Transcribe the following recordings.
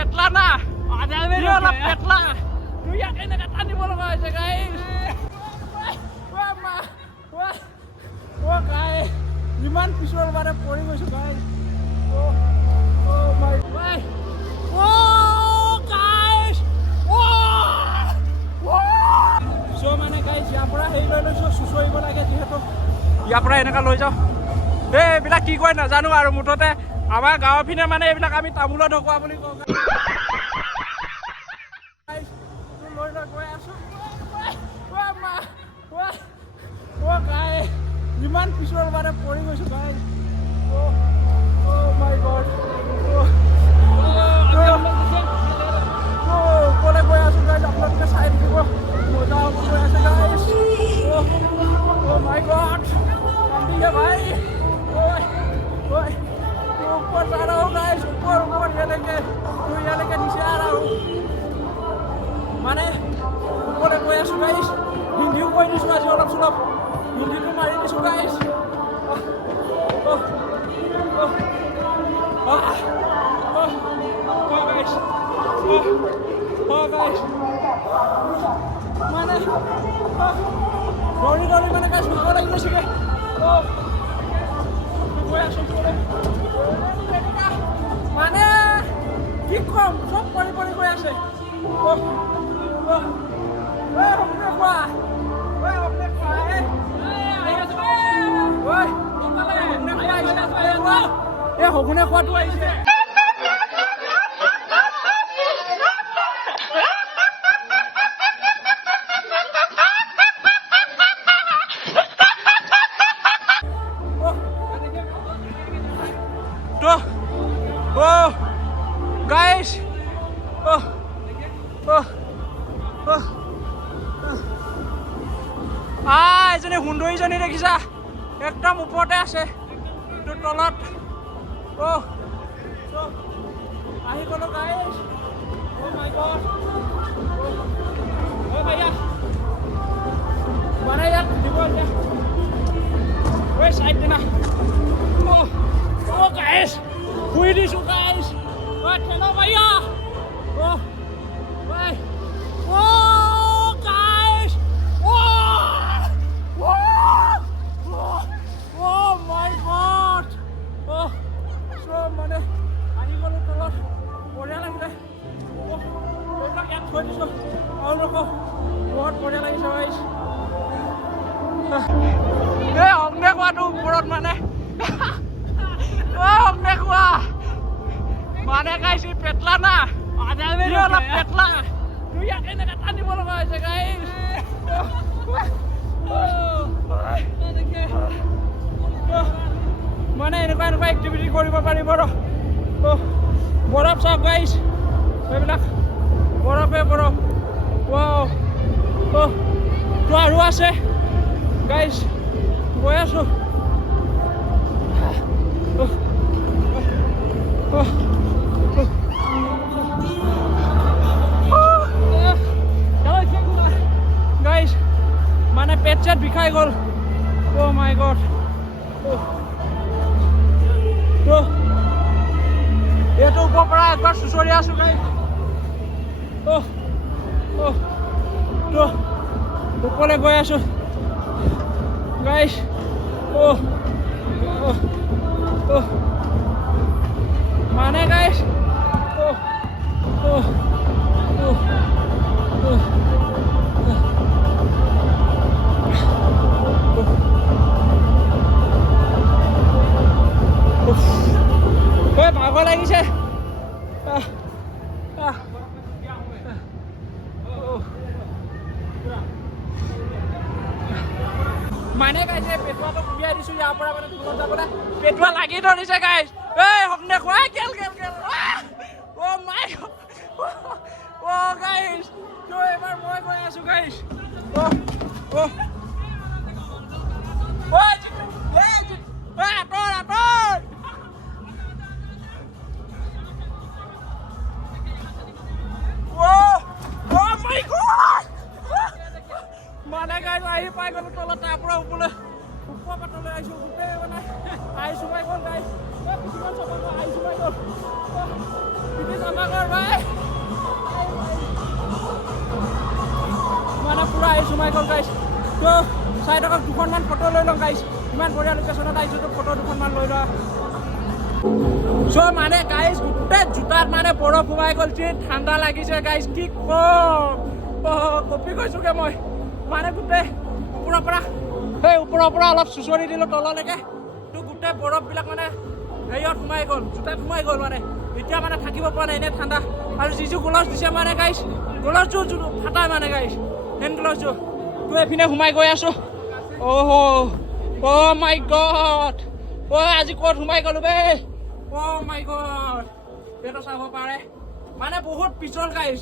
পেটলা না পেটলা তুই ইয়াক এনেকে টানিব লগা হৈছে গাইছ গাই ইমান পিছৰ বাৰে পৰি গৈছো গাই মাই গাইছ মানে গাইছ ইয়াৰ পৰা হেৰি লৈ লৈছো চুচৰিব লাগে যিহেতু ইয়াৰ পৰা এনেকৈ লৈ যাওঁ এইবিলাক কি কয় নাজানো আৰু মুঠতে আমাৰ গাঁৱৰ পিনে মানে এইবিলাক আমি তামোলৰ ঢকুৱা বুলি কওঁ লৈ গৈ আছো গাই ইমান পিছৰ বাৰে পৰি গৈছো গাই মাই গড ওপৰলৈ গৈ আছো গাইজ আপোনালোকে চাই থাকিব মজা হ'ব গৈ আছে গাইজ মাই গড কান্দিয়ে ভাই ऊपर जा रहा हूँ गाइस ऊपर ये लेके नीचे आ रहा हूँ माने ऊपर गई आसो गाइस हिंदी कोई नहीं आज अलग चलप हिंदी तो मारी दिसो गाइस गाइस माने दौड़ी दौड़ी माने गाइस भागो लगी सके মানে কি কম সব পৰি পৰি গৈ আছে সগুনে খোৱাটো আহিছে guys এজনী সুন্দৰীজনী দেখিছা একদম ওপৰতে আছে তোৰ তলত আহি গলো গাইজ মাই গড ভাইয়া মানে ইয়াত দিব চাইড দিনা গাইজ শুই দিছো গাইজ चलो भैया guys my god so মানে আহি গলো তলত বঢ়িয়া লাগিলে এইবিলাক ইয়াত থৈ দিছো আৰু বহুত বঢ়িয়া লাগিছে গাইজ অগ্নে খোৱাটো ওপৰত মানে অগ্নে খোৱা মানে গাইছ পেটলা না পেটলা তুই ইয়াক এনেকে টানিব লগা হৈছে গাইছ মানে এনেকুৱা এক্টিভিটি কৰিব পাৰিব বৰফ চাওক গাইছ এইবিলাক বৰফে বৰফ তো আৰু আছে গাইছ গৈ আছো গাইজ মানে পেট চেট বিষাই গ'ল মাই গড তো এইটো ওপৰৰ পৰা একবাৰ চুচৰি আছো গাইজ তো ওপৰলৈ গৈ আছো গাইজ মানে গাইজ ভাগৰ লাগিছে মানে গাইছে পেটুৱাটো কুবিয়াই দিছো ইয়াৰ পৰা মানে দূৰত যাবলৈ পেটুৱা লাগি ধৰিছে গাইজ সপনে খুৱাই কেল মাই গাইজ তো এবাৰ মই গৈ আছো গাইজ মানে গাইজ আহি পাই গ'লো তলত তাৰ পৰা ওপৰলৈ পাতলৈ আহিছো গোটেই মানে আহি সোমাই গ'ল গাইজ মানে পুৰা আহিছোঁ মাই গ'ল গাইছ তো চাই থাকক দুখনমান ফটো লৈ লওঁ গাইছ ইমান বঢ়িয়া লোকেশ্যনত আহিছোঁ তো ফটো দুখনমান লৈ লোৱা চ' মানে গাইছ গোটেই জোতাত মানে বৰফ সোমাই গ'ল যি ঠাণ্ডা লাগিছে গাইছ কি কপি কৈছোঁগৈ মই মানে গোটেই ওপৰৰ পৰা অলপ চুঁচৰি দিলোঁ তললৈকে তো গোটেই বৰফবিলাক মানে হেৰিয়ত সোমাই গ'ল জোতাত সোমাই গ'ল মানে এতিয়া মানে থাকিব পৰা নাই এনেই ঠাণ্ডা আৰু যিযোৰ গ্লভছ দিছে মানে গাইছ গ্লভছযোৰ ফাটাই মানে গাইছ হেণ্ড গ্লভছযোৰ তো এইপিনে সোমাই গৈ আছোঁ অ' মাই গড আজি ক'ত সোমাই গ'লো বে অ' মাই গড এইটো চাব পাৰে মানে বহুত পিছল গাইছ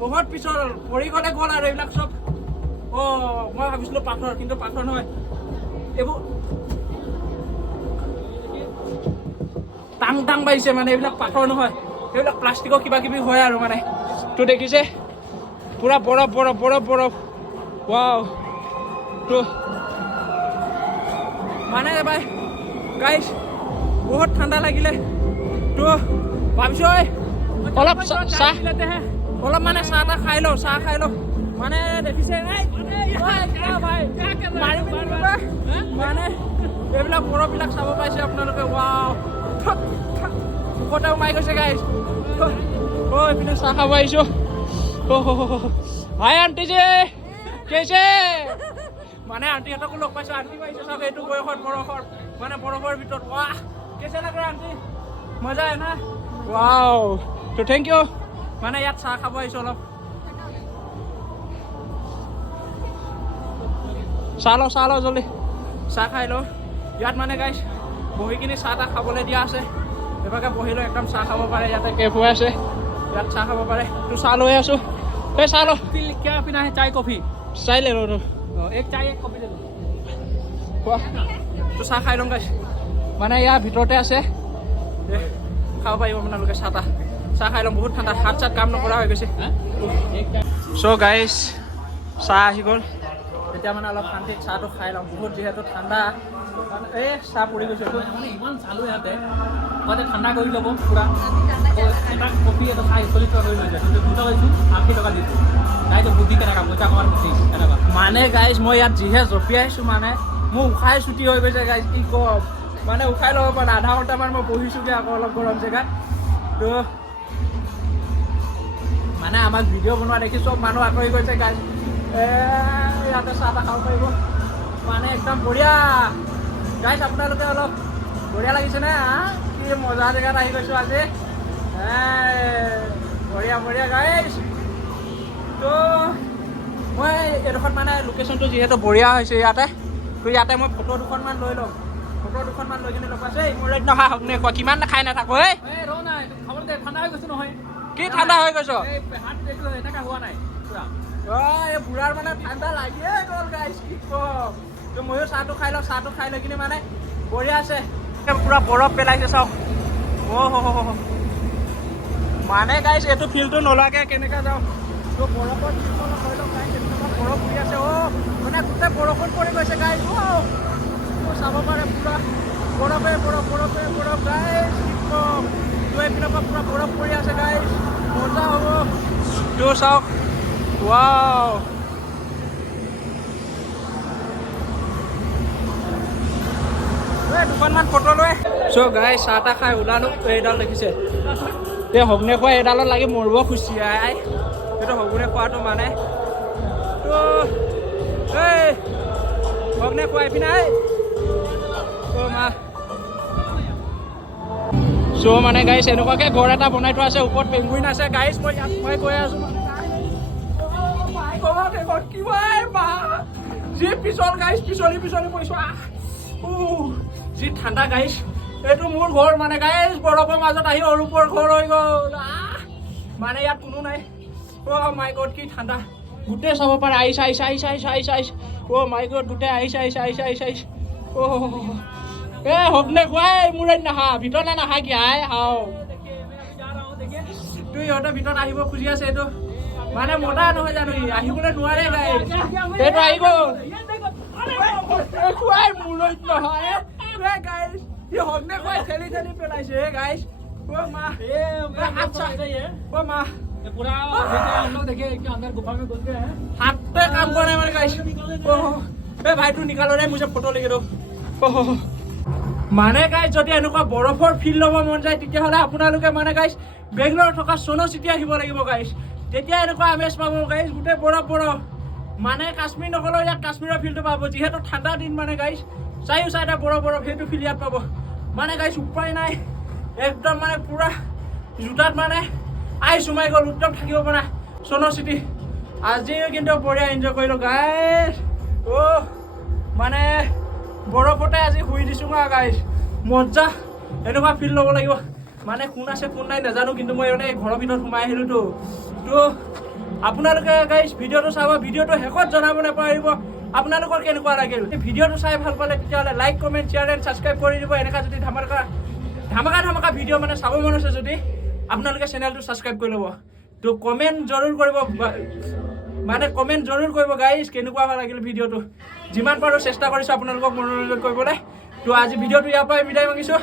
বহুত পিছল পৰি গ'লে গ'ল আৰু এইবিলাক চব মই ভাবিছিলোঁ পাথৰ কিন্তু পাথৰ নহয় এইবোৰ টাং বাঢ়িছে মানে এইবিলাক পাথৰ নহয় এইবিলাক প্লাষ্টিকৰ কিবা কিবি হয় আৰু মানে তো দেখিছে পুৰা বৰফ ৱাও তো মানে এবাৰ গাইছ বহুত ঠাণ্ডা লাগিলে তো ভাবিছোঁ অলপ মানে চাহ তাহ খাই লওঁ মানে দেখিছে মানে এইবিলাক বৰফবিলাক চাব পাইছে আপোনালোকে ৱাও মুখতে সোমাই গৈছে গাইছ এইপিনে চাহ খাব আহিছোঁ হাই আণ্টি যে কেছে মানে আণ্টিহঁতকো লগ পাইছোঁ আণ্টি পাইছে চাওক এইটো বয়সত বৰফৰ মানে বৰফৰ ভিতৰত ৱাহ কেছে লাগে আণ্টি মজা হয় না ৱাও তো থেংক ইউ মানে ইয়াত চাহ খাব আহিছোঁ অলপ চাহ লওঁ জলদি চাহ খাই লওঁ ইয়াত মানে গাইছ বহি কিনি চাহ তাহ খাবলৈ দিয়া আছে এভাগে বহি লৈ একদম চাহ খাব পাৰে ইয়াতে কেফ হৈ আছে ইয়াত চাহ খাব পাৰে তো চাহ লৈ আছোঁ চাহ লো क्या पीना है चाय कॉफी चाय ले लो एक चाय एक कॉफी ले लो তো চাহ খাই লওঁ গাইছ মানে ইয়াৰ ভিতৰতে আছে খাব পাৰিব আপোনালোকে চাহ খাই লওঁ বহুত ঠাণ্ডা হাত চাত কাম নকৰা হৈ গৈছে চ' গাইছ চাহ আহি গ'ল এতিয়া মানে অলপ শান্তিত চাহটো খাই লওঁ বহুত যিহেতু ঠাণ্ডা চাহ পৰি গৈছে মানে ইমান চালোঁ ইয়াতে মই ঠাণ্ডা কৰি ল'ব পূৰা এটা কফি এটা চাহ 40 টকা কৰি লৈ যায় কিন্তু দুটা লৈছোঁ 80 টকা দিছোঁ গাইছ বুদ্ধি কেনেকুৱা পইচা কমাৰ বুদ্ধি কেনেকুৱা মানে গাইছ মই ইয়াত যিহে জঁপিয়াইছোঁ মানে মোৰ উশাই ছুটি হৈ গৈছে গাইছ কি কম মানে উশাই ল'ব পৰা আধা ঘণ্টামান মই বহিছোঁগৈ আকৌ অলপ গৰম জেগাত তো মানে আমাক ভিডিঅ' বনোৱা দেখি চব মানুহ আঁতৰি গৈছে গাইছ ইয়াতে চাহ তাহ খাব পাৰিব মানে একদম বঢ়িয়া গাইছ আপোনালোকে অলপ বঢ়িয়া লাগিছেনে কি মজা জেগাত আহি গৈছোঁ আজি বঢ়িয়া গাইছ তো মই এইডোখৰত মানে লোকেশ্যনটো যিহেতু বঢ়িয়া হৈছে ইয়াতে মই ফটো দুখনমান লৈ লওঁ লৈ কিনে লগ পাইছোঁ মোৰ নহা হওক নে কোৱা কিমান খাই নাথাকো ঠাণ্ডা হৈ গৈছোঁ নহয় কি ঠাণ্ডা হৈ গৈছ এনেকুৱা হোৱা নাই এই বুঢ়াৰ মানে ঠাণ্ডা লাগিয়ে গ'ল গাইছ কি কম তো ময়ো চাহটো খাই লৈ কিনে মানে বঢ়িয়া আছে পুৰা বৰফ পেলাইছে চাওক মানে গাইছ এইটো ফিল্ডটো নোলোৱাকৈ কেনেকৈ যাওঁ তো বৰফৰ ফিল্ডটো লৈ লওঁ গাইছ এনেকুৱা বৰফ পৰি আছে মানে গোটেই বৰষুণ পৰি গৈছে গাইছ চাব পাৰে পুৰা বৰফে গাইছ কি কম তো এইপিনৰ পৰা পুৰা বৰফ পৰি আছে গাইছ মজা হ'ব তো চাওক ৱাও দুখনমান ফটো লৈ চ' গাইছ চাহ তাহ খাই ওলালোঁ এইডাল দেখিছে হগুনে খোৱা এইডালত লাগি মৰিব খুচিয়াই সেইটো হগুনে খোৱাটো মানে তো হগুনে খুৱাই পিনাই চ' মানে গাইছ এনেকুৱাকৈ ঘৰ এটা বনাই থোৱা আছে ওপৰত পেংগুইন আছে গাইছ মই গৈ আছোঁ যি পিছল গাইছ পিছলি পৰিছোঁ যি ঠাণ্ডা গাইছ এইটো মোৰ ঘৰ মানে গাইছ বৰফৰ মাজত আহি অৰূপৰ ঘৰ হৈ গ'ল মানে ইয়াত কোনো নাই মাই গড কি ঠাণ্ডা গোটেই চাব পাৰে আইচ মাই গড গোটেই আইচ হকনে খুৱাই মোৰ নাহা ভিতৰলৈ নাহা কি হাও তুই ইহঁতৰ ভিতৰত আহিব খুজি আছে এইটো মানে মতা নহয় জানো আহিবলৈ নোৱাৰে গাইছ এইটো আহি গ'ল খুৱাই মোৰ নহয় গাইছ ই হকনে কয় ঠেলি ঠেলি পেলাইছে গাইছ ओ मां ये हाथ से है ओ मां ये पूरा देखिए हम लोग देखिए कि अंदर गुफा में घुस गए हैं हाथ पे काम कर रहे हैं मेरे गाइस ओ बे भाई तू निकालो रे मुझे फोटो लेके दो মানে গাইছ যদি এনেকুৱা বৰফৰ ফিল ল'ব মন যায় তেতিয়াহ'লে আপোনালোকে মানে গাইছ বেংগলোৰত থকা সোনো চিটি আহিব লাগিব গাইছ তেতিয়া এনেকুৱা আমেজ পাব গাইছ গোটেই বৰফ মানে কাশ্মীৰ নগ'লেও ইয়াত কাশ্মীৰৰ ফিলটো পাব যিহেতু ঠাণ্ডা দিন মানে গাইছ চাৰিও চাইডে বৰফ সেইটো ফিল ইয়াত পাব মানে গাইছ উপায় নাই একদম মানে পুৰা জোতাত মানে আই সোমাই গ'ল একদম থাকিব পৰা সোনো চিটি আজি কিন্তু বঢ়িয়া এনজয় কৰিলোঁ গাইছ মানে বৰফতে আজি শুই দিছোঁ গাইছ মজা এনেকুৱা ফিল ল'ব লাগিব মানে কোন আছে কোন নাই নাজানো কিন্তু মই মানে ঘৰৰ ভিতৰত সোমাই আহিলোঁতো তো আপোনালোকে গাইছ ভিডিঅ'টো চাব ভিডিঅ'টো শেষত জনাব নাপাহৰিব আপোনালোকৰ কেনেকুৱা লাগিল ভিডিঅ'টো চাই ভাল পালে তেতিয়াহ'লে like comment share and subscribe কৰি দিব এনেকুৱা যদি ধামাকা ভিডিঅ' মানে চাব মন আছে যদি আপোনালোকে চেনেলটো ছাবস্ক্ৰাইব কৰি ল'ব তো কমেণ্ট জৰুৰ কৰিব মানে কমেণ্ট জৰুৰ কৰিব গাইছ কেনেকুৱা লাগিল ভিডিঅ'টো যিমান পাৰোঁ চেষ্টা কৰিছোঁ আপোনালোকক মনোৰঞ্জন কৰিবলৈ তো আজি ভিডিঅ'টো ইয়াৰ পৰাই বিদায় মাগিছোঁ